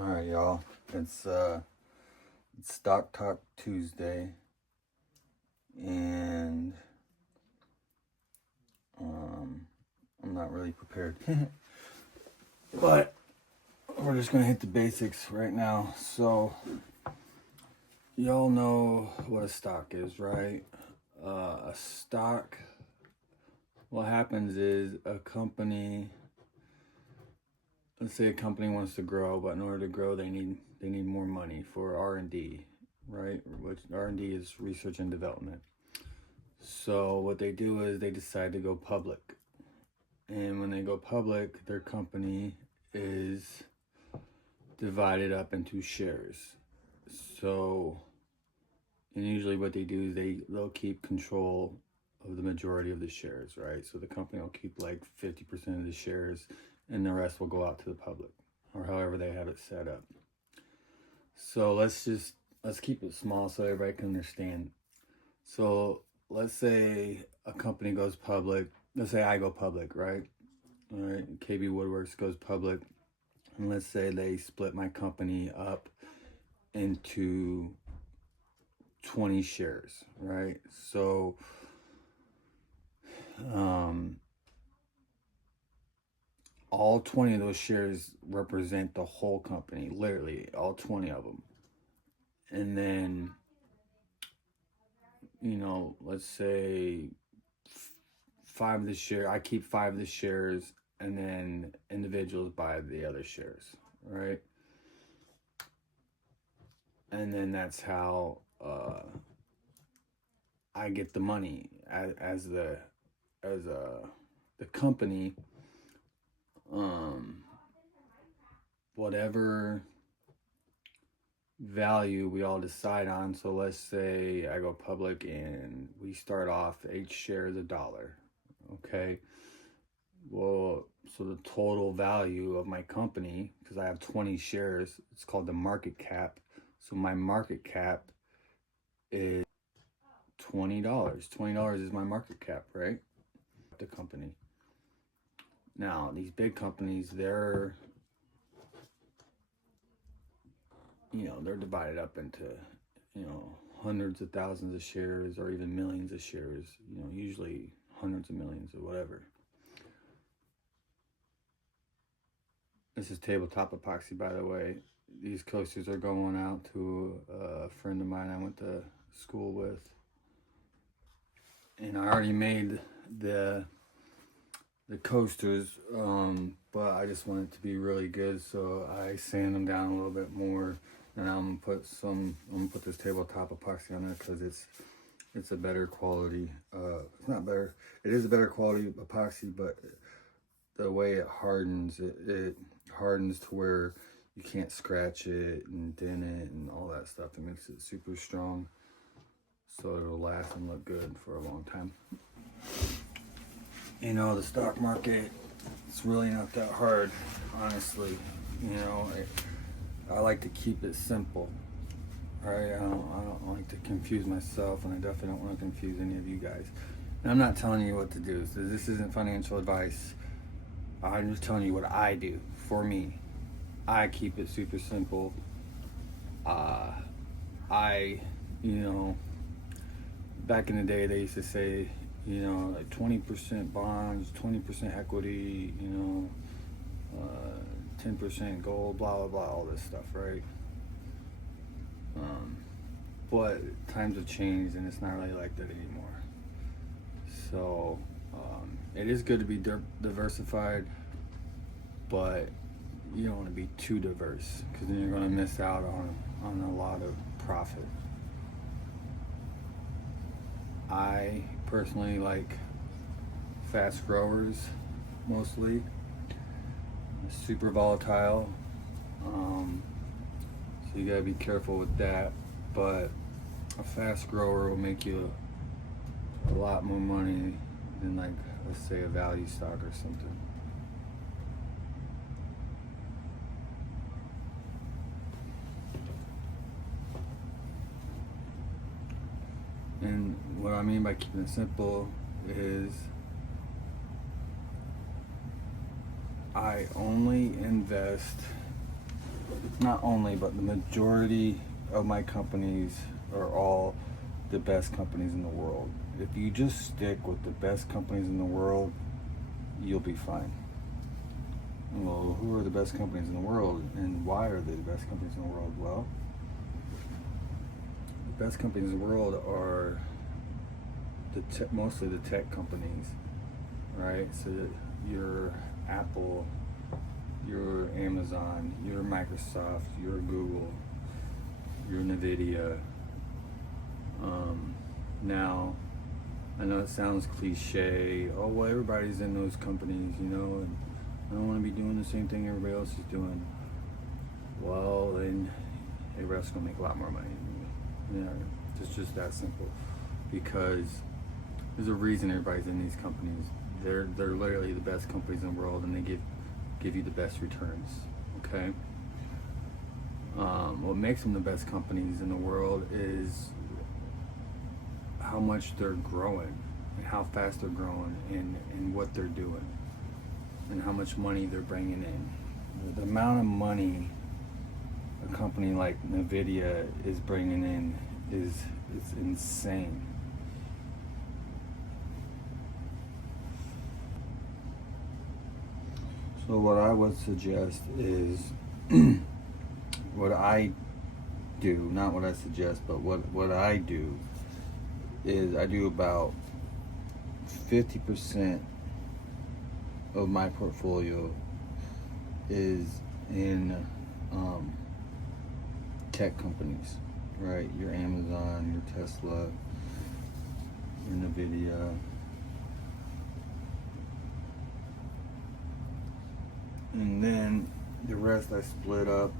All right, y'all. It's Stock Talk Tuesday, and I'm not really prepared, but we're just gonna hit the basics right now. So, y'all know what a stock is, right? A stock. What happens is a company. Let's say a company wants to grow, but in order to grow, they need more money for R&D, right? Which R&D is research and development. So what they do is they decide to go public, and when they go public, their company is divided up into shares. So, and usually what they do is they'll keep control of the majority of the shares, right? So the company will keep like 50% of the shares, and the rest will go out to the public, or however they have it set up. So let's keep it small so everybody can understand. So let's say a company goes public. Let's say I go public, right? All right, KB Woodworks goes public, and let's say they split my company up into 20 shares, right? So all 20 of those shares represent the whole company, literally all 20 of them. And then, let's say I keep 5 of the shares, and then individuals buy the other shares, right? And then that's how I get the money as the company. Whatever value we all decide on. So let's say I go public and we start off each share is $1. Okay. Well, so the total value of my company, because I have 20 shares, it's called the market cap. So my market cap is $20. $20 is my market cap, right? The company. Now, these big companies, they're divided up into, hundreds of thousands of shares or even millions of shares, usually hundreds of millions or whatever. This is tabletop epoxy, by the way. These coasters are going out to a friend of mine I went to school with. And I already made the coasters, but I just want it to be really good, so I sand them down a little bit more. And I'm gonna put this tabletop epoxy on it because it's a better quality. It's not better. It is a better quality epoxy, but the way it hardens, it hardens to where you can't scratch it and dent it and all that stuff. It makes it super strong, so it'll last and look good for a long time. The stock market, it's really not that hard, honestly. I like to keep it simple, right? I don't like to confuse myself, and I definitely don't want to confuse any of you guys. And I'm not telling you what to do. So this isn't financial advice. I'm just telling you what I do for me. I keep it super simple. Back in the day, they used to say, like 20% bonds, 20% equity, 10% gold, blah, blah, blah, all this stuff, right? But times have changed, and it's not really like that anymore. So it is good to be diversified, but you don't want to be too diverse, because then you're going to miss out on a lot of profit. I personally like fast growers mostly. Super volatile, so you gotta be careful with that. But a fast grower will make you a lot more money than, like, let's say, a value stock or something. And what I mean by keeping it simple is I only invest not only, but the majority of my companies are all the best companies in the world. If you just stick with the best companies in the world, you'll be fine. Well, who are the best companies in the world, and why are they the best companies in the world? Well, the best companies in the world are mostly the tech companies, right? So your Apple, your Amazon, your Microsoft, your Google, your Nvidia. Now, I know it sounds cliche. Oh, well, everybody's in those companies, and I don't want to be doing the same thing everybody else is doing. Well, then everybody else is going to make a lot more money than you. It's just that simple. Because there's a reason everybody's in these companies. They're literally the best companies in the world, and they give you the best returns. Okay. What makes them the best companies in the world is how much they're growing, and how fast they're growing, and what they're doing, and how much money they're bringing in. The amount of money a company like Nvidia is bringing in is insane. So what I would suggest is what I do, not what I suggest, but what I do is I do about 50% of my portfolio is in tech companies, right? Your Amazon, your Tesla, your Nvidia. And then the rest I split up.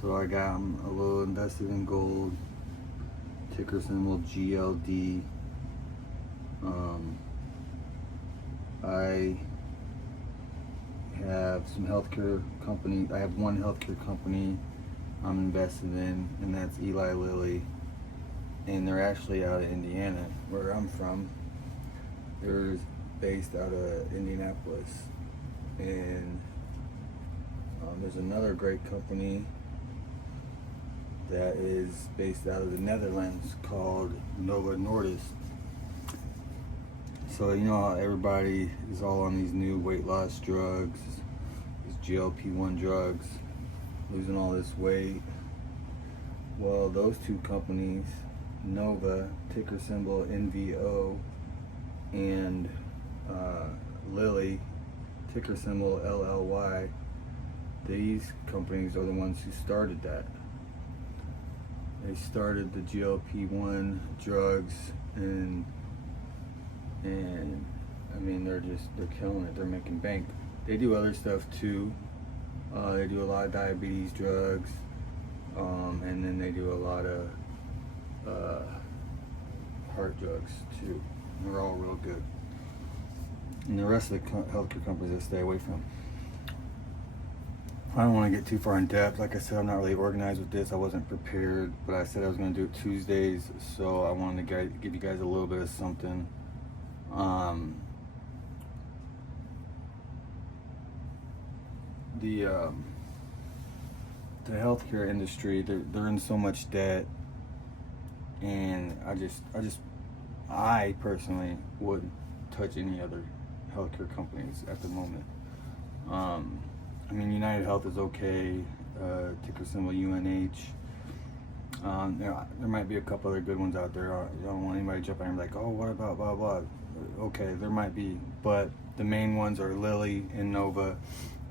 So I got a little invested in gold, ticker symbol GLD. I have some healthcare companies. I have one healthcare company I'm invested in, and that's Eli Lilly. And they're actually out of Indiana, where I'm from. They're based out of Indianapolis. And there's another great company that is based out of the Netherlands called Novo Nordisk. So you know how everybody is all on these new weight loss drugs, these GLP-1 drugs, losing all this weight. Well, those two companies, Nova, ticker symbol NVO, and Lilly, ticker symbol LLY, these companies are the ones who started that. They started the GLP-1 drugs, and I mean they're killing it. They're making bank. They do other stuff too. They do a lot of diabetes drugs, and then they do a lot of heart drugs too. They're all real good. And the rest of the healthcare companies I stay away from. I don't want to get too far in depth. Like I said, I'm not really organized with this. I wasn't prepared, but I said I was going to do it Tuesdays, so I wanted to give you guys a little bit of something. The healthcare industry, they're in so much debt, and I personally wouldn't touch any other healthcare companies at the moment. I mean, United Health is okay, ticker symbol UNH. There might be a couple other good ones out there. I don't want anybody jumping in and like, oh, what about blah, blah. Okay, there might be, but the main ones are Lilly and Nova,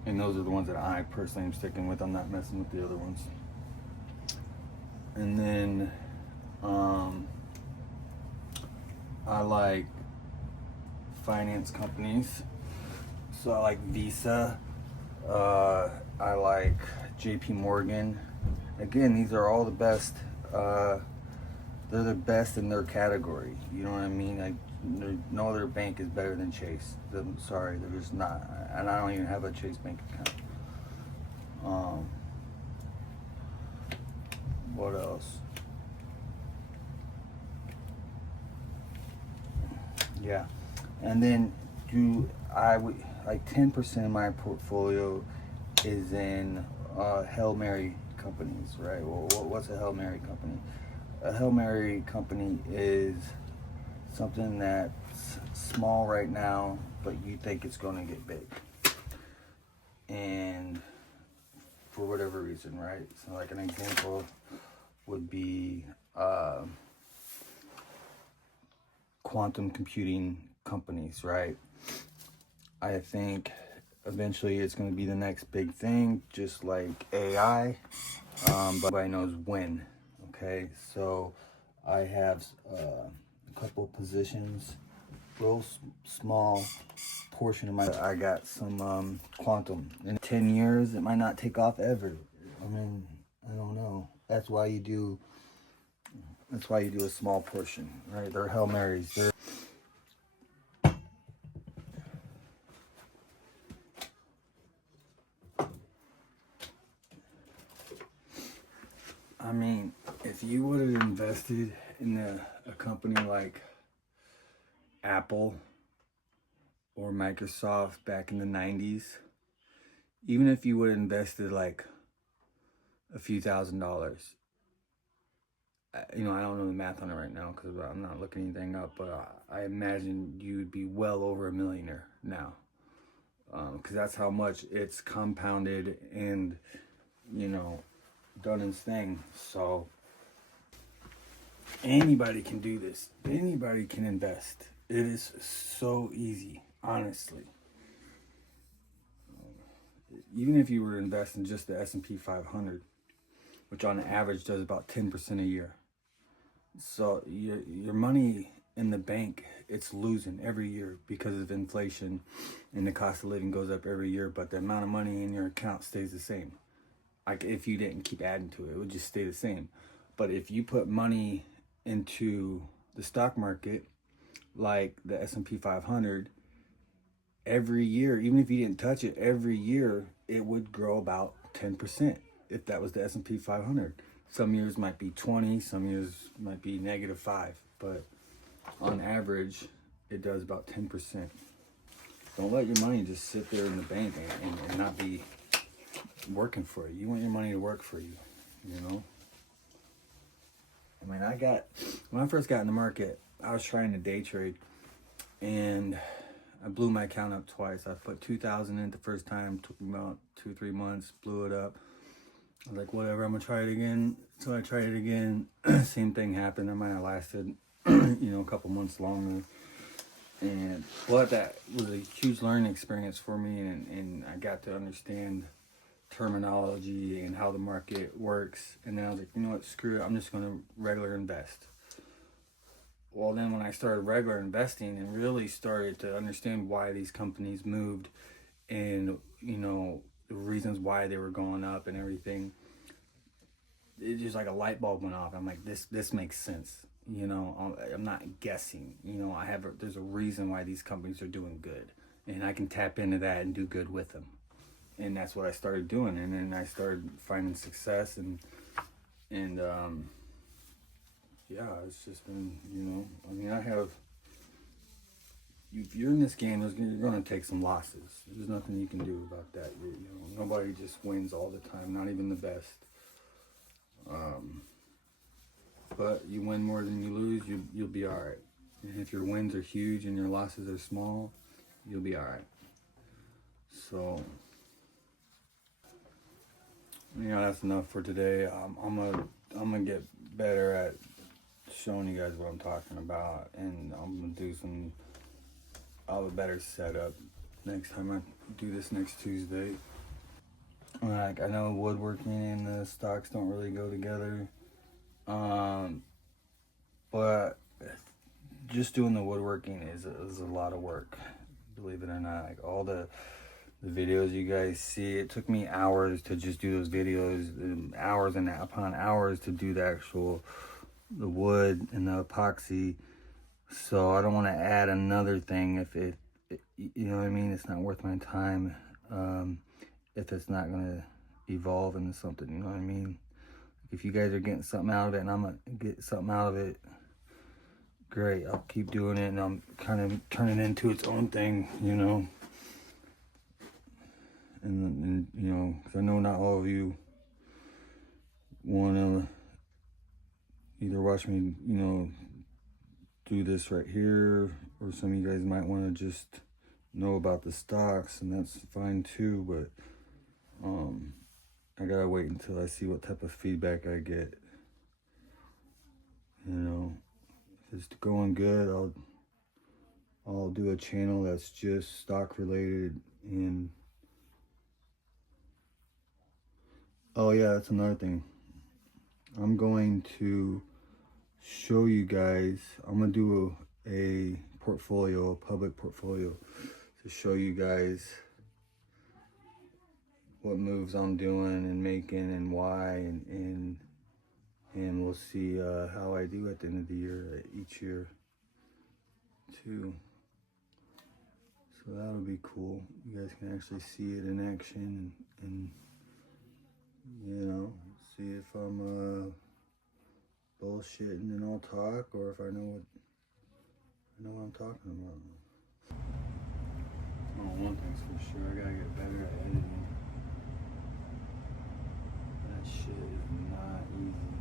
and those are the ones that I personally am sticking with. I'm not messing with the other ones. And then I like finance companies. So I like Visa. I like JP Morgan. Again, these are all the best. They're the best in their category. You know what I mean? No other bank is better than Chase. Sorry, they're just not. And I don't even have a Chase bank account. What else? Yeah, and then I would like 10% of my portfolio is in Hail Mary companies, right? Well, what's a Hail Mary company? A Hail Mary company is something that's small right now, but you think it's going to get big. And for whatever reason, right? So like an example would be quantum computing companies, right? I think eventually it's going to be the next big thing, just like AI, but nobody knows when. Okay, so I have a couple positions, real small portion of my. I got some quantum. In 10 years, it might not take off ever. I mean, I don't know. That's why you do. That's why you do a small portion, right? They're Hail Marys. I mean, if you would have invested in a company like Apple or Microsoft back in the 90s, even if you would have invested like a few $1,000s, you know, I don't know the math on it right now because I'm not looking anything up, but I imagine you would be well over a millionaire now, because that's how much it's compounded and, you know, done its thing. So anybody can do this. Anybody can invest. It is so easy, honestly. Even if you were to invest in just the S&P 500, which on average does about 10% a year. So your money in the bank, it's losing every year because of inflation, and the cost of living goes up every year, but the amount of money in your account stays the same. Like if you didn't keep adding to it, it would just stay the same. But if you put money into the stock market, like the S&P 500, every year, even if you didn't touch it, every year it would grow about 10%. If that was the S&P 500, some years might be 20, some years might be -5, but on average, it does about 10%. Don't let your money just sit there in the bank and not be working for you. You want your money to work for you, you know? I mean, when I first got in the market, I was trying to day trade, and I blew my account up twice. I put 2,000 in the first time, took me about 2-3 months, blew it up. I was like, whatever, I'm gonna try it again. So I tried it again. Same thing happened. I might have lasted, you know, a couple months longer. But that was a huge learning experience for me, and I got to understand terminology and how the market works. And then I was like, you know what, screw it, I'm just gonna regular invest. Well, then when I started regular investing and really started to understand why these companies moved and, you know, the reasons why they were going up and everything, it just like a light bulb went off. I'm like, this makes sense. You know, I'm not guessing. You know, there's a reason why these companies are doing good, and I can tap into that and do good with them. And that's what I started doing, and then I started finding success, and yeah, it's just been, you know, I mean, if you're in this game, you're going to take some losses. There's nothing you can do about that. You know, nobody just wins all the time, not even the best. But you win more than you lose, you'll be all right. And if your wins are huge and your losses are small, you'll be all right. So, you know, that's enough for today. I'm gonna get better at showing you guys what I'm talking about, and I'm gonna do I'll have a better setup next time I do this next Tuesday. Like, I know woodworking and the stocks don't really go together, but just doing the woodworking is a lot of work, believe it or not. Like all the videos you guys see, it took me hours to just do those videos, hours and upon hours to do the wood and the epoxy. So I don't want to add another thing if it, you know what I mean, it's not worth my time, if it's not going to evolve into something, you know what I mean? If you guys are getting something out of it and I'm going to get something out of it, great, I'll keep doing it, and I'm kind of turning it into its own thing, you know? and you know, because I know not all of you want to either watch me, you know, do this right here, or some of you guys might want to just know about the stocks, and that's fine too, but I gotta wait until I see what type of feedback I get. You know, if it's going good, I'll do a channel that's just stock related. And oh yeah, that's another thing. I'm going to show you guys, I'm gonna do a portfolio, a public portfolio, to show you guys what moves I'm doing and making and why, and we'll see how I do at the end of the year, each year too. So that'll be cool. You guys can actually see it in action, and you know, see if I'm bullshitting and all talk, or if I know what I'm talking about. Oh, one thing's for sure, I gotta get better at editing. That shit is not easy.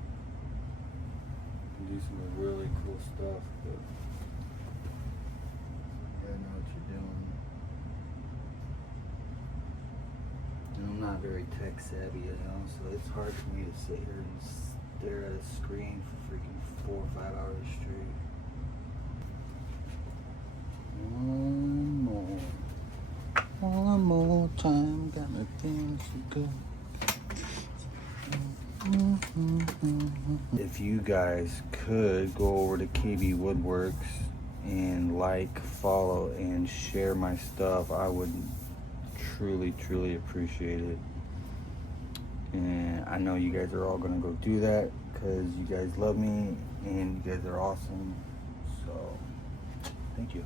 You can do some really cool stuff, but you gotta know what you're doing. And I'm not very tech savvy, you know, so it's hard for me to sit here and stare at a screen for freaking 4 or 5 hours straight. One more time, got me feeling so good. If you guys could go over to KB Woodworks and like, follow, and share my stuff, I would truly, truly appreciate it. And I know you guys are all gonna go do that because you guys love me and you guys are awesome. So, thank you.